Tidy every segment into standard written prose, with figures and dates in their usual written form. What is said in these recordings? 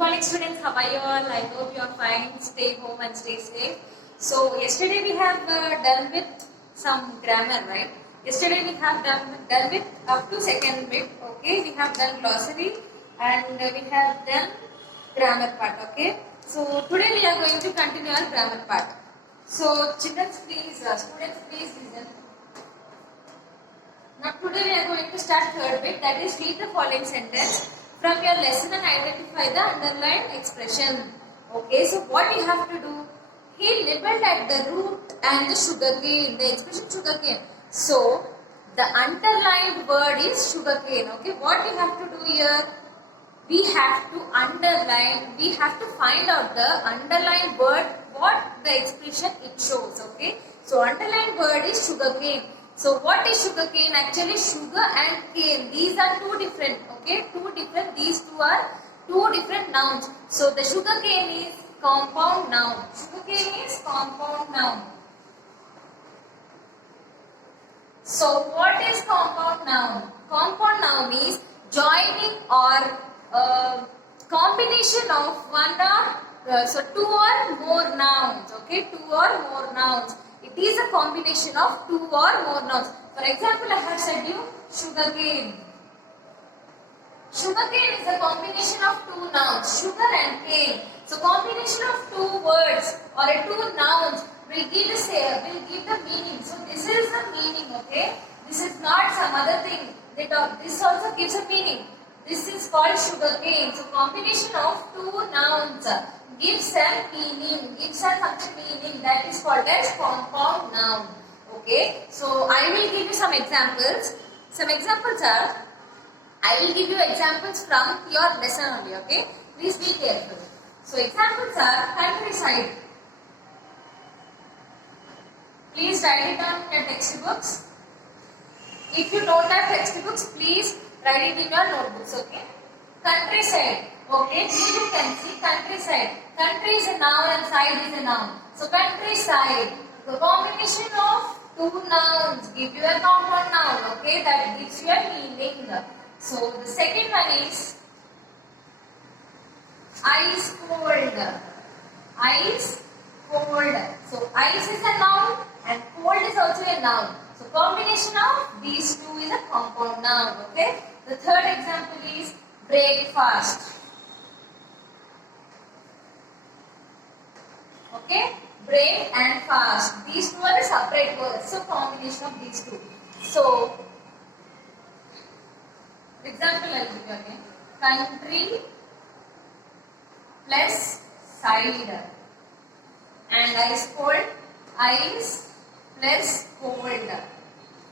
morning students, how are you all? I hope you are fine. Stay home and stay safe. So yesterday we have done with some grammar, right? Yesterday we have done with up to second bit. Okay, we have done glossary and we have done grammar part. Okay, so today we are going to continue our grammar part. So children, please, students, please listen. Now today we are going to start third bit, that is read the following sentence from your lesson and identify the underlined expression. Okay, so what you have to do? He nibbled at the root and the sugarcane, the expression sugarcane. So the underlined word is sugarcane. Okay, what you have to do here? We have to underline, we have to find out the underlined word, what the expression it shows. Okay, so underlined word is sugarcane. So what is sugarcane? Actually sugar and cane, these are two different, okay, these two are two different nouns. So the sugarcane is compound noun. Sugarcane is compound noun. So what is compound noun? Compound noun is joining or combination of one or two or more nouns. Okay, two or more nouns. It is a combination of two or more nouns. For example, I have said you sugarcane. Sugarcane is a combination of two nouns, sugar and cane. So combination of two words or two nouns will give the meaning. So this is the meaning. Okay, this is not some other thing. This also gives a meaning. This is called sugarcane. So combination of two nouns gives a meaning, gives a something meaning, that is called as compound noun. Okay, so I will give you some examples. Some examples are, I will give you examples from your lesson only. Okay, please be careful. So examples are countryside. Please write it on your textbooks. If you don't have textbooks, please write it in your notebooks. Okay, countryside. Okay, here you can see countryside. Country is a noun and side is a noun. So countryside. The combination of two nouns give you a compound noun. Okay, that gives you a meaning. So the second one is ice cold. Ice cold. So ice is a noun and cold is also a noun. So combination of these two is a compound noun. Okay. The third example is breakfast. Okay, break and fast. These two are the separate words. So combination of these two. So example I will give you again. Country plus side. And ice cold. Ice plus cold.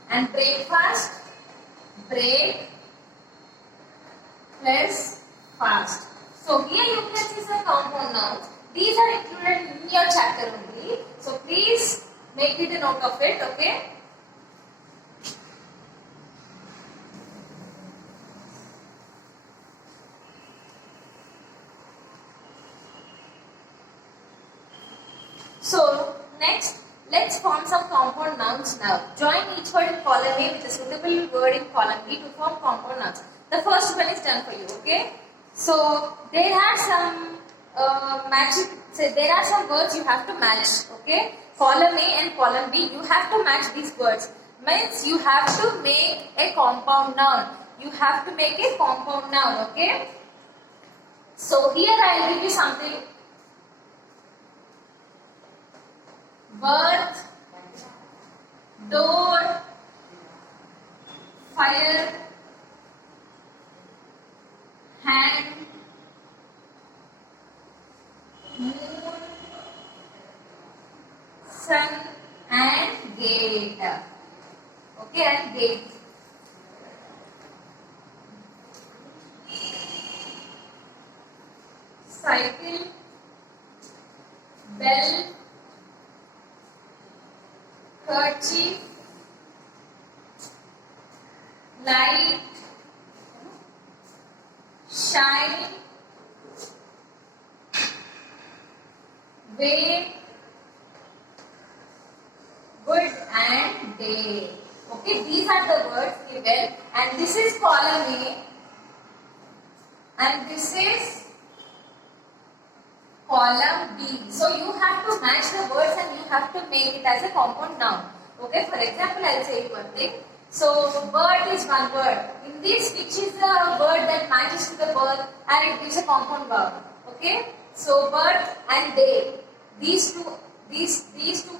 And breakfast. Break plus fast. So here you can see some compound nouns. These are included in your chapter only. So please make it a note of it. Okay. So next, let's form some compound nouns now. Join each word in column A with a suitable word in column B to form compound nouns. The first one is done for you. Okay. So there are some matching. So there are some words you have to match. Okay. Column A and column B, you have to match these words. Means you have to make a compound noun. You have to make a compound noun. Okay. So here I will give you something. Birth, door, fire, hand, moon, sun and gate. Okay, and gate. Cycle, bell, kerchief, light, shine, way, good and day. Okay, these are the words given, and this is column A and this is column B. So you have to match the words and you have to make it as a compound noun. Okay, for example, I'll say you one thing. So bird is one word. In this, which is the word that matches to the bird and it gives a compound verb. Okay, so bird and they. These two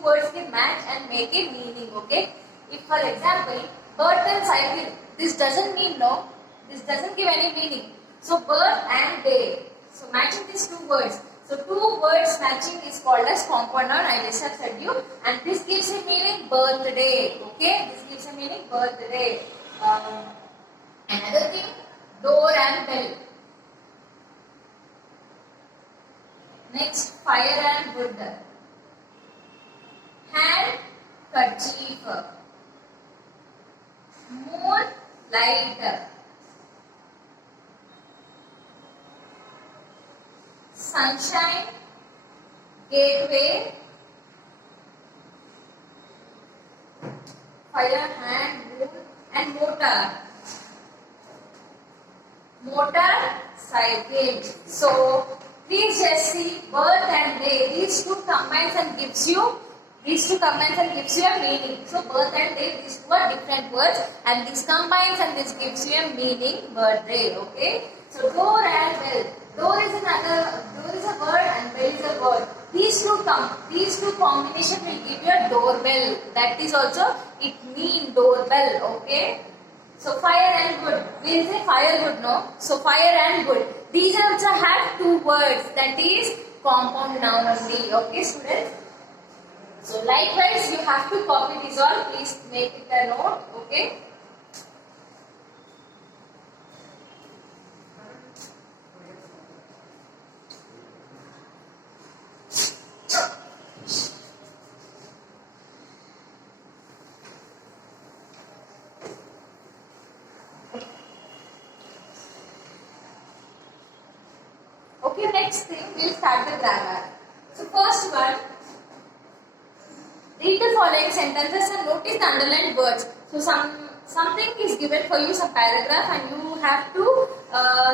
words can match and make a meaning. Okay, if for example, bird and cycle, this doesn't mean no. This doesn't give any meaning. So bird and they. So matching these two words. So two words matching is called as compound noun. I just have said you, and this gives a meaning birthday. Okay, this gives a meaning birthday. Another thing, door and bell. Next, fire and wood. Hand, kerchief. Moon, light. Sunshine, gateway. Fire, hand, moon, and motor. Motor, cycle. So please just see birth and day. These two combines and gives you a meaning. So birth and day, these two are different words, and this combines and this gives you a meaning, birthday. Okay. So door and bell. Door is a word and bell is a word. These two combination will give you a doorbell. That is also it mean doorbell. Okay. So fire and wood. We will say firewood, no? So fire and wood. These also have two words. That is compound noun only. Okay, students. So likewise, you have to copy these all. Please make it a note. Okay. Okay, next thing, we'll start the grammar. So first one, read the following sentences and notice the underlined words. So something is given for you, some paragraph, and you have to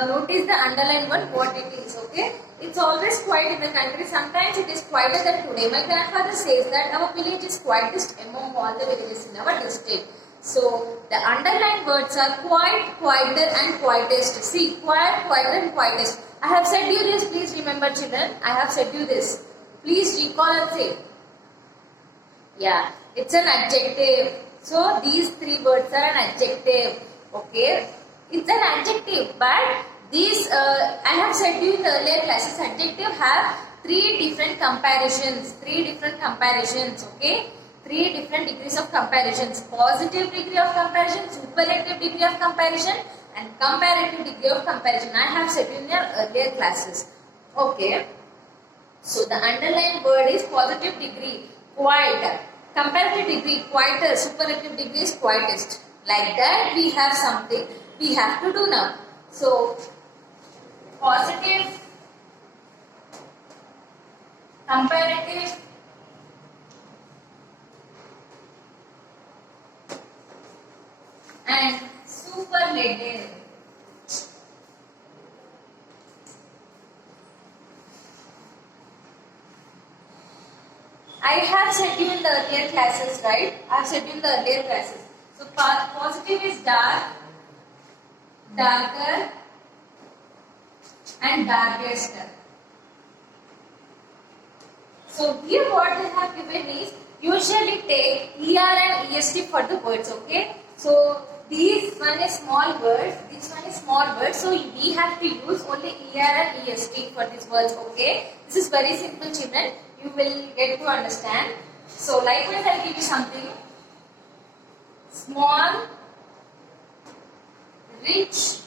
notice the underlined one, what it is. Okay, it's always quiet in the country. Sometimes it is quieter than today. My grandfather says that our village is quietest among all the villages in our district. So the underlined words are quiet, quieter, and quietest. See, quiet, quieter, and quietest. I have said you this. Please remember, children. I have said you this. Please recall and say. Yeah, it's an adjective. So these three words are an adjective. Okay, it's an adjective, but these I have said you in the earlier classes. Adjective have three different comparisons. Okay, three different degrees of comparisons: positive degree of comparison, superlative degree of comparison, and comparative degree of comparison. I have said in your earlier classes. Okay, so the underlined word is positive degree. Quiet, comparative degree, quieter, superlative degree is quietest. Like that, we have something we have to do now. So, positive, comparative, and superlative. I have said you in the earlier classes, right? I have said you in the earlier classes. So positive is dark, darker, and darkest. So here what they have given is usually take ER and EST for the words. Okay. So this one is small words, this one is small words. So we have to use only ER and EST for these words. Okay. This is very simple, children. You will get to understand. So likewise, I'll give you something. Small, rich,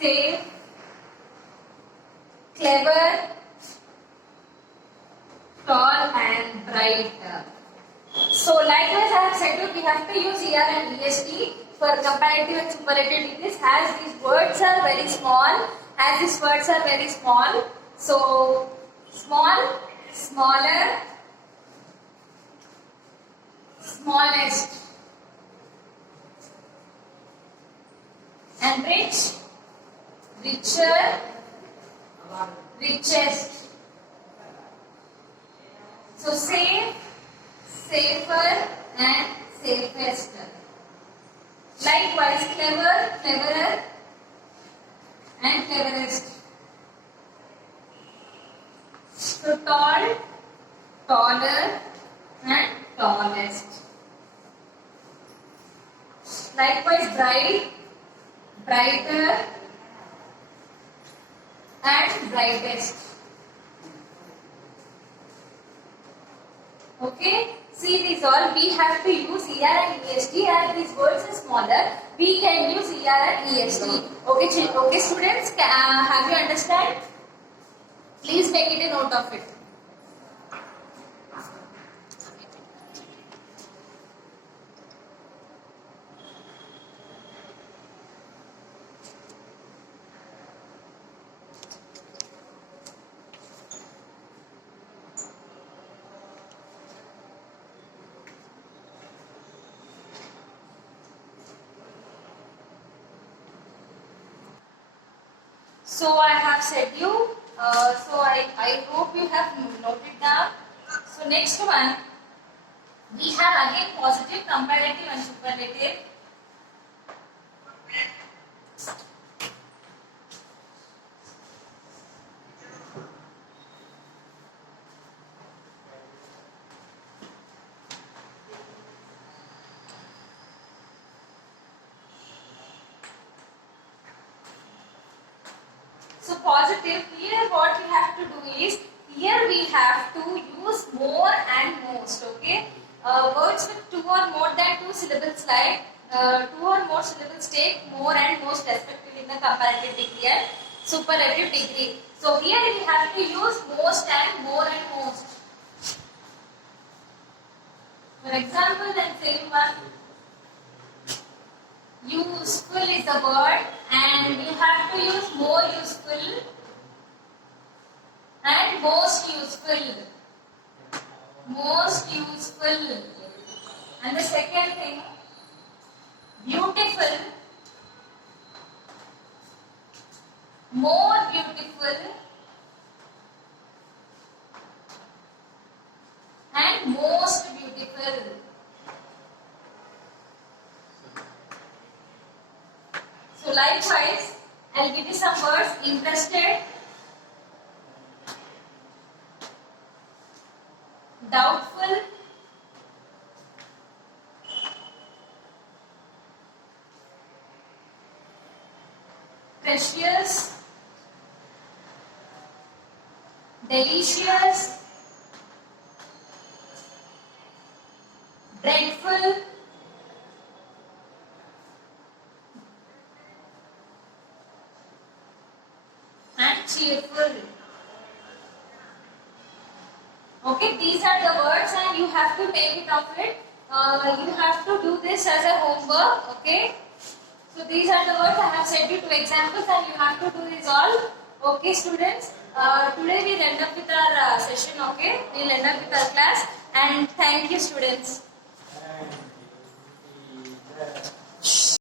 safe, clever, tall, and bright. So likewise, I have said we have to use ER and EST for comparative and superlative degrees as these words are very small. So small, smaller, smallest, and rich, richer, richest. So safe, safer, and safest. Likewise, clever, cleverer, and cleverest. So tall, taller, and tallest. Likewise, bright, brighter, and brightest. Okay, see these all, we have to use ER and EST. As these words are smaller, we can use ER and EST. Okay, okay students, have you understand? Please make it a note of it. So I have said you, so I hope you have noted down. So next one, we have again positive, comparative and superlative. So positive, here what we have to do is, here we have to use more and most, okay. Words with two or more than two syllables like two or more syllables take more and most respectively in the comparative degree and superlative degree. So here we have to use most and more and most. For example, then same one. Useful is a word and you have to use more useful and most useful. Most useful. And the second thing, beautiful, more beautiful, and most beautiful. So likewise, I'll give you some words. Interested, doubtful, precious, delicious, dreadful, and cheerful. Okay, these are the words and you have to make it of it. You have to do this as a homework. Okay. So these are the words. I have sent you two examples and you have to do this all. Okay students. Today we'll end up with our session. Okay. We'll end up with our class and thank you students.